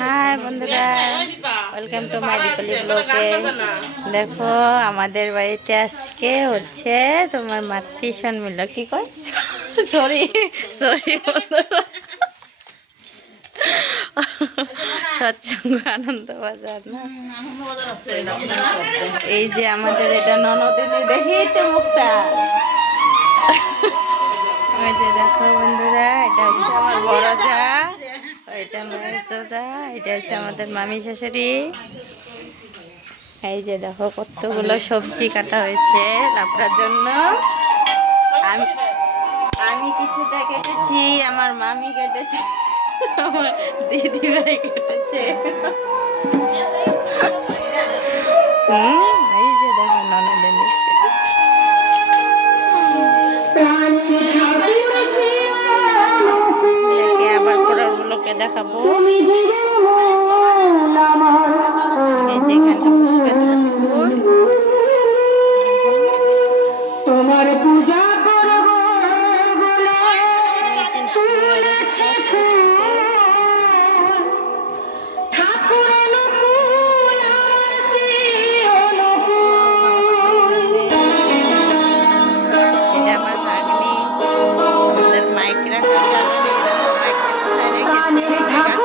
High বন্ধুরা, welcome to my Dipali ব্লগে। দেখো আমাদের বাড়িতে আজকে হচ্ছে তোমার মাতৃ সম্মিলন, কি কয় সরি সরি বন্ধুরা, সৎসঙ্গ আনন্দ বাজার না। এই যে আমাদের এটা ননদিনী, দেখি তো মুখটা। ওই যে দেখো বন্ধুরা, এটা হচ্ছে আমার বড় যা, এটা মেয়ের যা, এটা হচ্ছে আমাদের মামি শাশুড়ি। এই যে দেখো কতগুলো সবজি কাটা হয়েছে লাবড়ার জন্য। আমি কিছুটা কেটেছি, আমার মামি কেটেছে, আমার দিদি ভাই কেটেছে। এই যে দেখো ননদিনী, আবার পরের গুলোকে দেখাবো। এই যে এখানটা পুষ্পের ঠাকুর, তোমার পূজা মাইক রাখার কারণে মাইকটা কোথায় রেখেছি